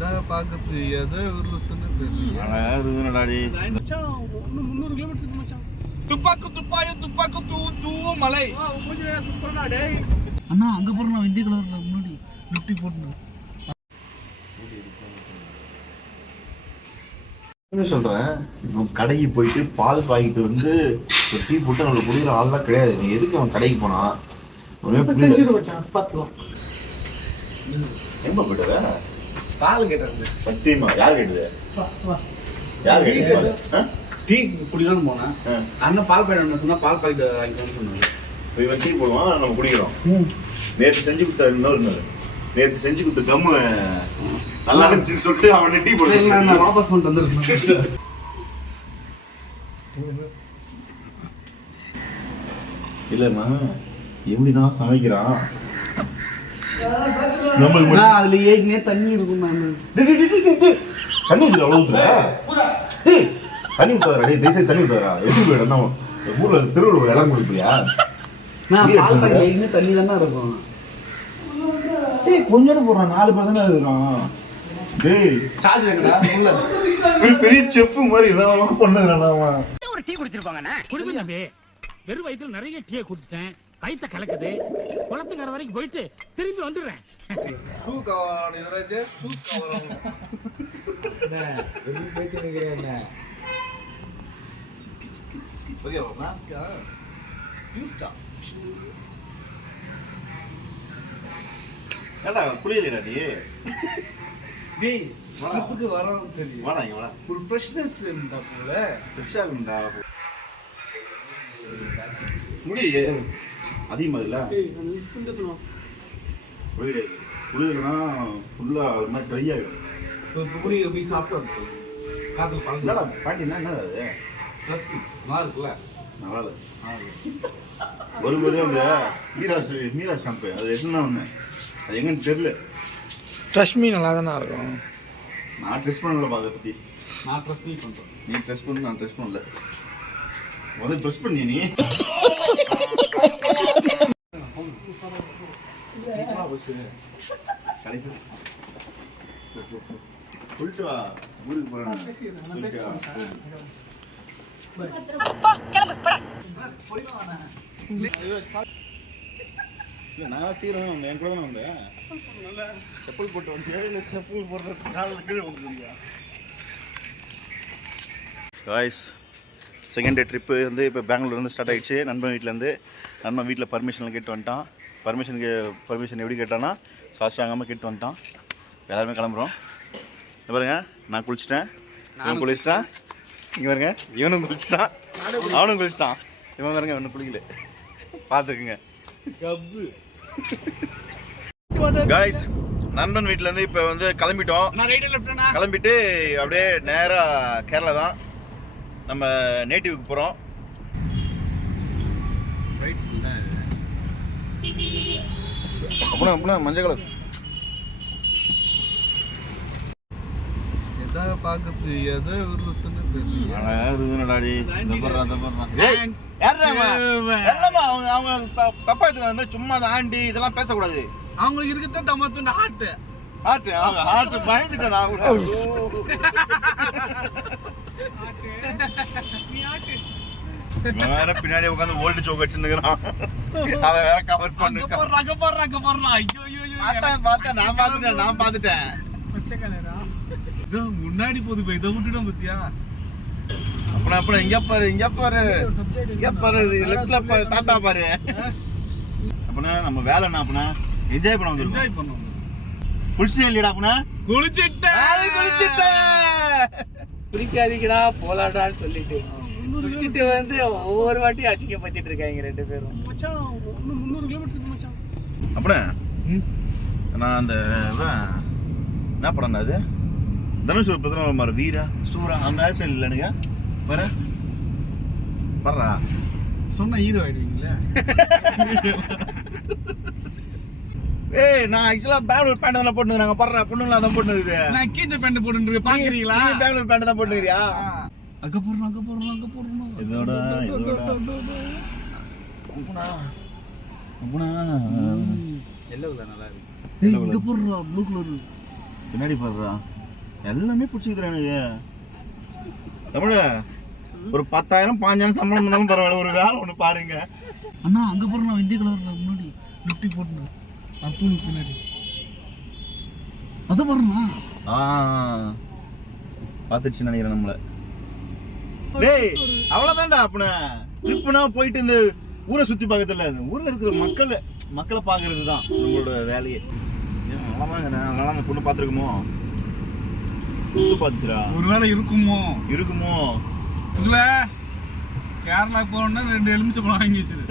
பாக்கத்து எதை உருவத்துன்னு தெரியல. அழகா இருக்குதுடாடி. மச்சான் 300 கிலோமீட்டர் மச்சான். துப்பாக்கு துப்பாய துப்பாக்கு தூ மலை. கொஞ்சம் நேரம் துப்பறடா டேய். அண்ணா அங்க போறா வெந்தய கலர்ல முன்னாடி லிஃப்ட் போடுங்க. என்ன சொல்றேன், நம்ம கடைக்கு போயிட்டு பால் பாக்கெட் வந்து ஒரு டீ போட்டு நம்மளுக்கு குடிக்கிற ஆள்லாம் கிடையாது. நீ எதுக்கு அவன் கடைக்கு போனா ஒரே மச்சான் பாத்துலாம். எங்க போயிட்டு பால் கேட்டாங்க. சத்தியமா யார் கேட்டது? யார் கேட்டது? டீ குடிக்கலாம்னு போனேன். அண்ணன் பால் பாக்கெட் சொன்னா பால் பாக்கெட் வாங்கிக்கலாம்னு சொன்னாங்க. இவன் டீ போடுவான், நம்ம குடிக்கிறோம். நேற்று செஞ்சு கொடுத்தா இன்னொரு நேற்று செஞ்சு கொடுத்த கம்மு நல்லா இருந்துச்சுன்னு சொல்லிட்டு அவனை டீ போடுவேன். நான் வாபஸ் பண்ணிட்டு வந்துருக்கேன். இல்லைண்ணா எப்படிதான் சமைக்கிறான் நம்மளுக்கு அதுல ஏற்கனவே தண்ணி இருக்கும். தண்ணி ஊற்றுல அவ்வளோ ஊற்றுல தண்ணி ஊற்றாதா? தேசிய தண்ணி ஊற்றாதா? எப்படி போயிடும் ஊர்ல திருவள்ளுவர் இடம் கொடுப்பியா? தண்ணி தானே இருக்கும். கொஞ்சம் போடுறான், 4 பேர் தானே இருக்கான். பெரிய செஃப் மாதிரி ஒரு டீ குடிச்சிருப்பாங்க. குடிப்பேன் தம்பி. வெறும் வயிற்றுல நிறைய டீ குடிச்சிட்டேன். வயிற்ற கலக்குது. குளத்துக்கார வரைக்கும் போயிட்டு திரும்பி வந்துடுறேன். குளியலா நீ? டேய் ட்ரிப்புக்கு வரோம் தெரியும். வாடா இங்க வாடா. ஒரு ஃப்ரெஷ்னஸ் இருந்தா போல. ஃப்ரெஷ்ஷா இருந்தா முடி அதிகமாக இல்லை. குளிர்னா ஃபுல்லாக ஒரு மாதிரி ட்ரை ஆகிடும். இப்போ குடி போய் சாப்பிட்டு வந்துடும். காற்று என்னடா பாட்டினா என்ன அது? ரஸ்க்கு நல்லா இருக்குல்ல? நல்லா இல்லை. வரும்போது அந்த மீரா ஷாம்பு அது என்ன ஒன்று, அது எங்கன்னு தெரியல. ட்ரஸ்மி நல்லா தானே இருக்கும். நான் ட்ரெஸ் பண்ணல. அதை பற்றி நான் ட்ரஸ்மி பண்ணுறேன். நீ ட்ரெஸ் பண்ணு, நான் ட்ரெஸ் பண்ணல. முதல்ல ட்ரெஸ் பண்ணி நீ சொல்லிட்டு வா. ஊருக்கு போறேன். இல்லை நான் சீரம் என் கூட தானே வந்தேன். செப்பல் போட்டு வந்தியா இல்லை செப்பல் போடுற காலில் கீழே வந்துருந்தியா? காய்ஸ், செகண்ட் டே ட்ரிப்பு வந்து இப்போ பெங்களூர்லேருந்து ஸ்டார்ட் ஆகிடுச்சு. நண்பன் வீட்டிலேருந்து. நண்பன் வீட்டில் பர்மிஷன்லாம் கேட்டு வந்துட்டான். பர்மிஷன் எப்படி கேட்டான்னா சாஸ்திராங்காமல் கேட்டு வந்துட்டான். எல்லாருமே கிளம்புறோம். இது பாருங்க, நான் குளிச்சிட்டேன், நான் குளிச்சிட்டேன். இங்கே பாருங்க, இவனும் குளிச்சிட்டான், அவனும் குளிச்சிட்டான். இவன் பாருங்க இவனும் குளிக்கல. பார்த்துக்குங்க. காய்ஸ், நண்பன் வீட்டிலேருந்து இப்போ வந்து கிளம்பிட்டோம். கிளம்பிட்டு அப்படியே நேராக கேரளா தான், நம்ம நேட்டிவ்க்கு போகிறோம். அப்படின்னா மஞ்சள் கலர் எதை பார்க்கறது எதை உருவத்துன்னு தெரியல. அழகா இருக்குதுடாடி. அவங்க தப்பா எடுத்துக்க. அந்த மாதிரி சும்மா அந்த ஆண்டி இதெல்லாம் பேசக்கூடாது. அவங்களுக்கு இருக்கத்தான் தம்மத்துண்டு ஹார்ட் ஹார்ட் பயந்துட்டேன் நான் கூட. வேற பின்னாடி உட்காந்து ஓல்டு சோக் அடிச்சுன்னுக்குறான். அதை வேற கவர் பண்ணு. பார்த்தேன், நான் பார்த்துட்டேன். முன்னாடி போது போய் இதை விட்டுட்டோம் பத்தியா? அப்புறம் இங்க பாரு லெஃப்ட்ல பாரு, தாத்தா பாரு. அப்படின்னா நம்ம வேலை என்ன அப்படின்னா என்ஜாய் பண்ணுவோம். குளிச்சுட்டே இல்லையா? அப்படின்னா குளிச்சுட்டேன். குளிக்காதீங்கடா போலாடான்னு சொல்லிட்டு குளிச்சுட்டு வந்து ஒவ்வொரு வாட்டி அசிங்கப்பத்திட்டு இருக்காங்க 2 பேரும். மச்சான் 300 கிலோமீட்டர் மச்சான். அப்படின்னா நான் அந்த என்ன படம் அது, தனுஷ் ஒரு பத்திரம் மாதிரி வீரா சூரா அந்த ஹேர் ஸ்டைல் இல்லை எனக்கு வர வர்றா சொன்ன ஹீரோ ஆயிடுவீங்களே. ஏய், நான் ஆக்சுவலா பெங்களூர் பேண்ட் தான் போட்டுக்கிறாங்க. பர்றா பொண்ணுங்களா தான் போட்டுருக்குது. நான் கீச்ச பேண்ட் போட்டுருக்கு பாக்குறீங்களா? பெங்களூர் பேண்ட் தான் போட்டுக்கிறியா? அங்க போறோம். இதோட எல்லோ கலர் நல்லா இருக்கு. இங்க போறா ப்ளூ கலர். பின்னாடி பாடுறா எல்லாமே பிடிச்சிக்கிறேன் எனக்கு. தமிழ ஒரு 10,000 15,000 சம்பளம் பண்ணாலும் பரவாயில்ல, ஒரு வேலை ஒன்று பாருங்க. அண்ணா அங்கே போகிற நான் இந்திய கலரில் முன்னாடி லிஃப்டி போட்டுனேன் தூணு பின்னாடி அதை பாருண்ணா. பார்த்துச்சு நினைக்கிறேன் நம்மளை. டேய் அவ்வளோதான்டா. அப்படின்னா ட்ரிப்புனா போயிட்டு இந்த ஊரை சுற்றி பார்க்கறதில்ல, ஊரில் இருக்கிற மக்களை பார்க்கறது தான் நம்மளோட வேலையே. நல்லா அந்த பொண்ணு பார்த்துருக்குமோ, பார்த்துச்சுடா. ஒரு வேலை இருக்குமோ இல்லை கேரளா போனோன்னா 2 எலுமிச்சம்பழம் வாங்கி வச்சிரு.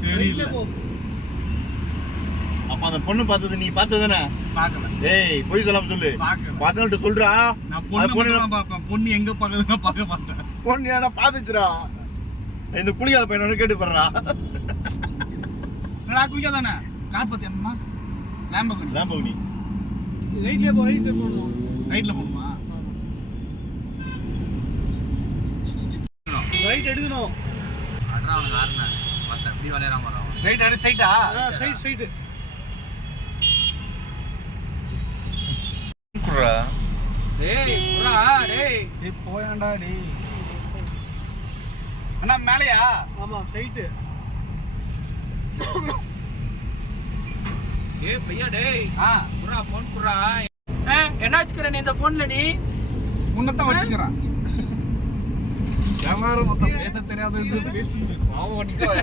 சரி இல்லை அப்ப அந்த பொண்ணு பார்த்தது நீ பார்த்ததுதானே? பார்க்கல. ஏய் போய் சொல்லாம சொல்லு, பசங்கள்ட்ட சொல்றா. நான் பொண்ணு தான் பார்ப்பேன், பொண்ணு எங்க பார்க்கறதுன்னா பார்க்க மாட்டேன். பொண்ணு ஏன்னா பார்த்துச்சுடா. இந்த குளிக்காத பையனோட கேட்டு போடுறா. நான் குளிக்காதானே கார் பத்தி என்னன்னா லேம்பகனி ரைட்ல போகணும். ரைட்ல போகணுமா? ரைட் எடுக்கணும். அட்ரா அவனுக்கு ஆறுனா மத்த எப்படி வளையறாம வரான். ரைட் அடி ஸ்ட்ரைட்டா? ஸ்ட்ரைட். குறா. டேய் குறா டேய். டேய் போயாண்டா டேய். அண்ணா மேலையா? ஆமா ஸ்ட்ரைட். ஏய் பையா டேய். குறா ஃபோன் குறா. என்ன வச்சுக்கற நீ இந்த ஃபோன்ல நீ? முன்னதான் வச்சுக்கறான். வியாபாரம் மொத்தம் பேச தெரியாத இது பேசி சாவடிக்கிறான்.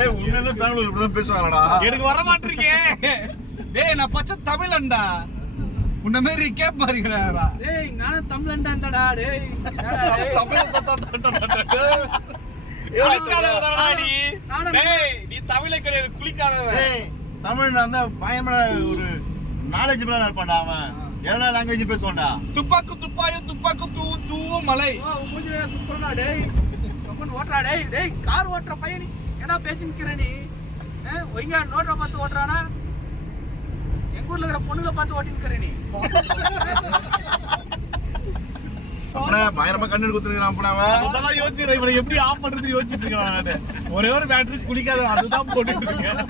ஏய் உண்மையிலே பெங்களூர் இப்படி தான் பேசுவாங்கடா. எனக்கு வர மாட்டீங்க. டேய் நான் பச்சை தமிழன்டா. உன்ன மாதிரி கேப் மாதிரி கிடையாதுடா. டேய் நானும் தமிழன்டாடா டேய். தமிழ் குளிக்காதவடா நீ. டேய் நீ தமிழே கிடையாது, குளிக்காதவன். ஏய் தமிழ்ல இருந்தா பயங்கர ஒரு நாலேஜபிளா இருப்பான்டா அவன். எல்லா லாங்குவேஜ் பேசுவான்டா. துப்பாக்கு துப்பாயும் துப்பாக்கு தூவும் மலை. மூஞ்சில துப்புறடா டேய். கம்மன் ஓட்றா டேய். டேய் கார் ஓட்ற பையன் நீ என்ன பேசி நிக்கிற நீ? ஒய்ங்க நோட்ற பார்த்து ஓட்றானா? எங்க ஊர்ல இருக்கிற பொண்ணுல பார்த்து ஓட்டி நிக்கிற நீ. அப்பனா பயங்கரமா கண்ணு குத்துறான். அப்பனா அதெல்லாம் யோசிக்கிறேன், இவனை எப்படி ஆஃப் பண்றது யோசிச்சுட்டு இருக்கேன் நான். ஒரே ஒரு பேட்டரி குளிக்காத அதுதான் போட்டுட்டு இருக்கேன்.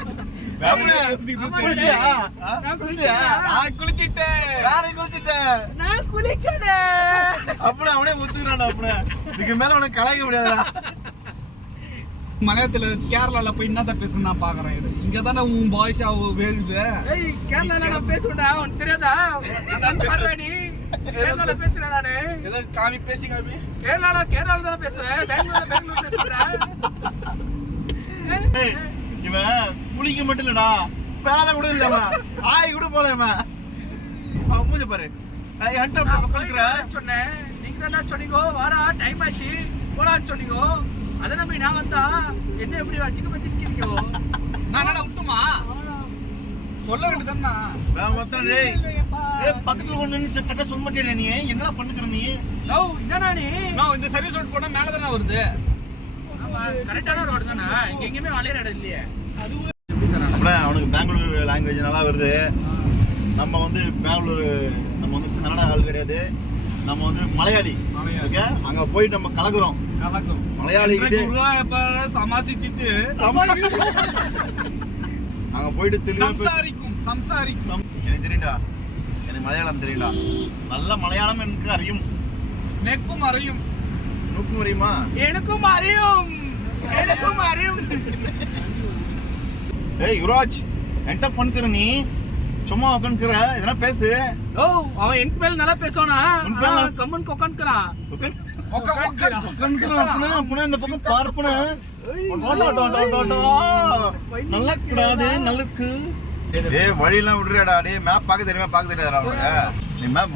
மலையத்துல கேரளால போய் என்னதான் பேசுறேன் நான் பாக்குறேன். இங்கதானே உன் பாய்ஷா வேகுது. கேரளால நான் பேசுவேன்டா, உனக்கு தெரியாதா? நீ கேரளால பேசுறேன் நானு. ஏதோ காமி பேசி காமி. கேரளால தான் பேசுறேன், பெங்களூர் பேசுறேன். இவன் குளிக்க மட்டும் இல்லடா, பேல கூட இல்ல, ஆய் கூட போல. அவன் மூஞ்ச பாரு. சொன்னேன் நீங்க தானே சொன்னீங்க வாடா டைம் ஆச்சு போலான்னு சொன்னீங்க. அதை நம்பி நான் வந்தா என்ன எப்படி வச்சுக்க பத்தி நிக்கிறீங்க? நான் விட்டுமா சொல்ல வேண்டியதுன்னா பக்கத்துல ஒண்ணு கரெக்டா சொல்ல மாட்டேன். நீ என்னடா பண்ணுக்கிற நீ? என்னடா நீ? இந்த சர்வீஸ் ரோட் போனா மேல தானே வருது. கரெக்டான ரோடு தானே, இங்க எங்கேயுமே வளையற இடம் இல்லையே. அவனுக்கு பெங்களூர் லாங்குவேஜ் நல்லா வருது. நம்ம வந்து பெங்களூர், நம்ம வந்து கன்னடா ஆள் கிடையாது, நம்ம வந்து மலையாளி. ஓகே, அங்க போயிட்டு நம்ம கலக்குறோம். மலையாளி சமாளிச்சுட்டு அங்க போயிட்டு சம்சாரிக்கும். எனக்கு தெரியும்டா, எனக்கு மலையாளம் தெரியும்டா. நல்ல மலையாளம் எனக்கு அறியும். நெக்கும் அறியும். நூக்கும் அறியுமா? எனக்கும் அறியும். ஏய் யுவராஜ், என்கிட்ட பண்ணுக்கிற நீ சும்மா உட்காந்துக்கிற, இதெல்லாம் பேசு. அவன் என் மேல நல்லா பேசுவானா? கம்மன் உட்காந்துக்கிறான். இந்த பக்கம் பார்ப்பன நல்லா கூடாது நல்லுக்கு. ஏய் வழியெல்லாம் விடுறியாடா. டே மேப் பார்க்க தெரியாதா அவனுக்கு? நீ மேப்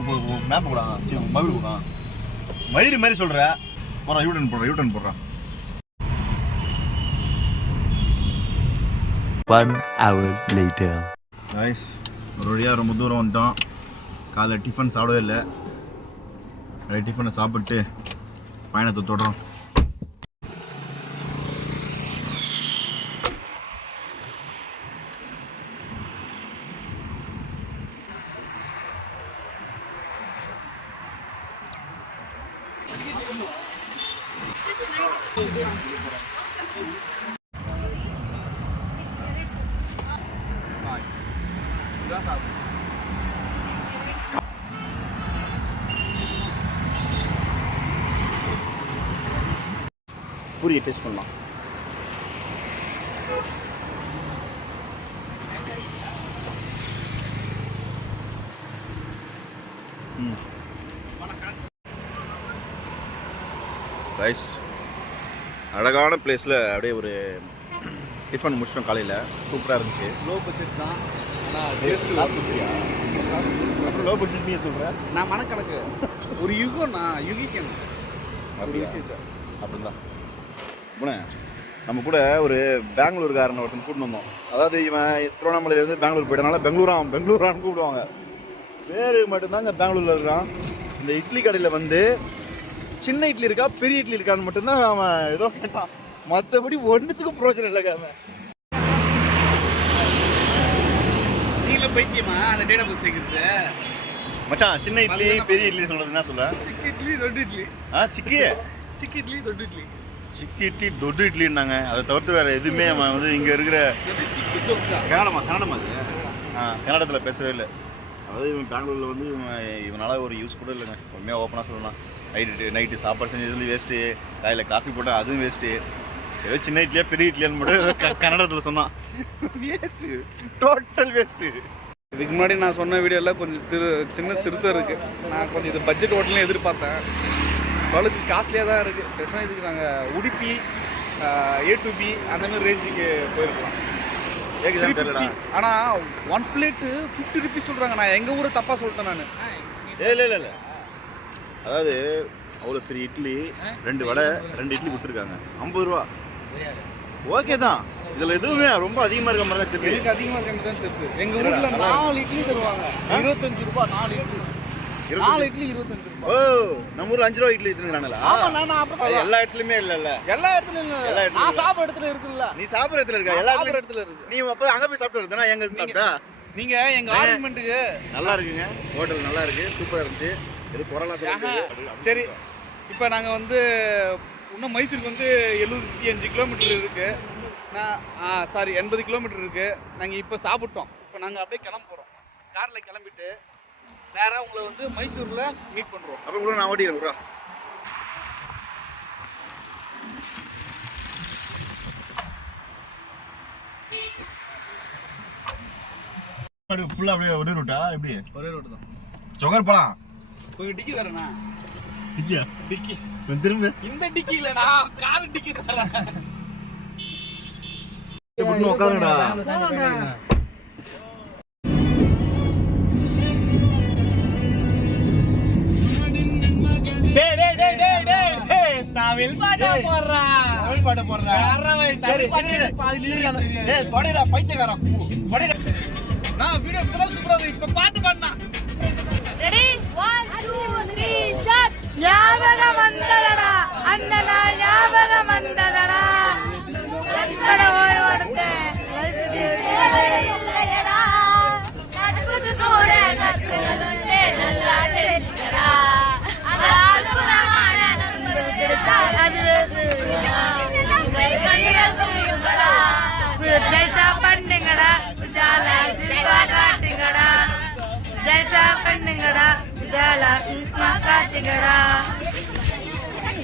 கூட மொபைல் கூட மயிறு மாதிரி சொல்ற. போறான் யூட்டன் போடுறான். 1 hour later. நைஸ். ஒரு வழியாக ரொம்ப தூரம் வந்துட்டோம். காலைல டிஃபன் சாப்பிடவே இல்லை. டிஃபனை சாப்பிட்டு பயணத்தை தொடரும். பூரியை டேஸ்ட் பண்ணலாம். ரைஸ் அழகான பிளேஸில் அப்படியே ஒரு டிஃபன் முடிச்சிட்டோம் காலையில். சூப்பராக இருந்துச்சு. லோ பட்ஜெட் தான், ஆனால் டேஸ்ட் அப்புறம் லோ பட்ஜெட் நீ சொல்கிறேன். நான் மனக்கணக்கு ஒரு யுகம் நான் யுகிக்கணும் ஒரு விஷயத்த. அப்படிங்களா போனே நம்ம கூட ஒரு பெங்களூர்காரன் ஒருத்தன் கூட்டின்னு வந்தோம். அதாவது இவன் திருவண்ணாமலையிலேருந்து பெங்களூர் போயிட்டனால பெங்களூரான்னு கூப்பிடுவாங்க. பேர் மட்டும்தாங்க பெங்களூரில் இருக்கான். இந்த இட்லி கடையில் வந்து சின்ன இட்லி இருக்கா பெரிய இட்லி இருக்கான்னு மட்டும்தான் அவன் ஏதோ கேட்டான். மற்றபடி ஒன்றுத்துக்கும் பிரோஜனம் இல்லைங்க அவன். நீங்களும் பைத்தியமா அந்த டேட்டா பஸ் சேர்க்குறது? மச்சான் சின்ன இட்லி பெரிய இட்லி சொல்கிறது என்ன சொல்ல? சிக்கி இட்லி தொட்டு இட்லி. சிக்கி இட்லி தொட்டு இட்லி. சிக்கி இட்லி தொட்டு இட்லின்னாங்க. அதை தவிர்த்து வேறு எதுவுமே அவன் வந்து இங்கே இருக்கிற கன்னடமா அது கன்னடத்தில் பேசவே இல்லை. அதாவது இவன் பெங்களூரில் வந்து இவனால் ஒரு யூஸ் கூட இல்லைங்க. உண்மையாக ஓப்பனாக சொல்லலாம். நைட்டு சாப்பாடு செஞ்சதுலேயும் வேஸ்ட்டு, காலையில் காஃபி போட்டால் அதுவும் வேஸ்ட்டு. ஏதோ சின்ன இட்லியா பெரிய இட்லியான்னு மட்டும் கன்னடத்தில் சொன்னான். Waste, total waste. இதுக்கு முன்னாடி நான் சொன்ன வீடியோவில் கொஞ்சம் சின்ன திருத்தம் இருக்குது. நான் கொஞ்சம் இது பட்ஜெட் ஹோட்டல்னு எதிர்பார்த்தேன். ஓரளவுக்கு காஸ்ட்லியாக தான் இருக்குது. பேசினா இதுக்கு நாங்கள் உடுப்பி A2B அந்த மாதிரி ரேஞ்சுக்கு போயிருக்கலாம். ஆனால் 1 பிளேட்டு 50 rupees சொல்கிறாங்க. நான் எங்கள் ஊரை தப்பாக சொல்லிட்டேன் நான். இல்லை அதாவது அவ்வளோ பெரிய இட்லி 2 வடை 2 இட்லி கொடுத்துருக்காங்க. 50 ரூபா ஓகே தான். இதில் எதுவுமே ரொம்ப அதிகமாக இருக்க மாதிரி தான். எனக்கு அதிகமாக இருக்க தான் தெரியுது. எங்கள் ஊரில் 4 இட்லி தருவாங்க 25 ரூபா. 4 இட்லி 25 ரூபா. நம்ம ஊர் 5 ரூபா இட்லி இருக்குறாங்களா? எல்லா இடத்துலையுமே இல்லைல்ல? எல்லா இடத்துலையும் இல்லை. நான் சாப்பிட்ற இடத்துல இருக்குல்ல. நீ சாப்பிட்ற இடத்துல இருக்கா? எல்லா இடத்துல இருக்கு. நீ அப்போ அங்கே போய் சாப்பிட்டு வருதுன்னா எங்கே சாப்பிட்டா? நீங்கள் எங்கள் ஆர்குமெண்ட்டுக்கு நல்லா இருக்குங்க. ஹோட்டல் நல்லா இருக்குது, சூப்பராக இருந்துச்சு. இது குரலா சொல்லுங்க. சரி, இப்போ நாங்கள் வந்து இன்னும் மைசூருக்கு வந்து 75 கிலோமீட்டர் இருக்குது. நான் 80 கிலோமீட்டர் இருக்குது. நாங்கள் இப்போ சாப்பிட்டோம். இப்போ நாங்கள் அப்படியே கிளம்ப போகிறோம். காரில் கிளம்பிட்டு நேராக உங்களை வந்து மைசூரில் மீட் பண்ணுறோம். அப்புறம் கூட நான் ஓட்டிக்கிறேன் கூட. ஃபுல்லாக அப்படியே ஒரே ரூட்டா? எப்படி? ஒரே ரோடு தான். சுகர் போகலாம். கொஞ்சம் டிக்கி தரேண்ணா. டிக்கியா? டிக்கி திரும்ப இந்த டிக்கி இல்லைண்ணா, கார் டிக்கி தரேன். உட்காருங்கடா. தமிழ் பாட்ட போடுறா. பைத்தியக்காரன் நான் வீடியோ சூப்பரா இப்ப பாட்டு பண்ணா. Ready 1 2 3 start. ஞாபகம் வந்ததடா அந்த நாள், ஞாபகம் வந்ததடா கண்கட ஓடுதே இல்லையடா நட்புக்கு கூட கத்துக்கணும்னே நல்லா தெரிஞ்சடா. அந்த ஆளுமான நண்பர் கிடைத்தார் அதிலிருந்து ஜெய்சா பண்ணுங்கடா, ஜாலா ஜில்பா காட்டுங்கடா, ஜெய்சா பண்ணுங்கடா, ஜாலா காட்டுங்கடா.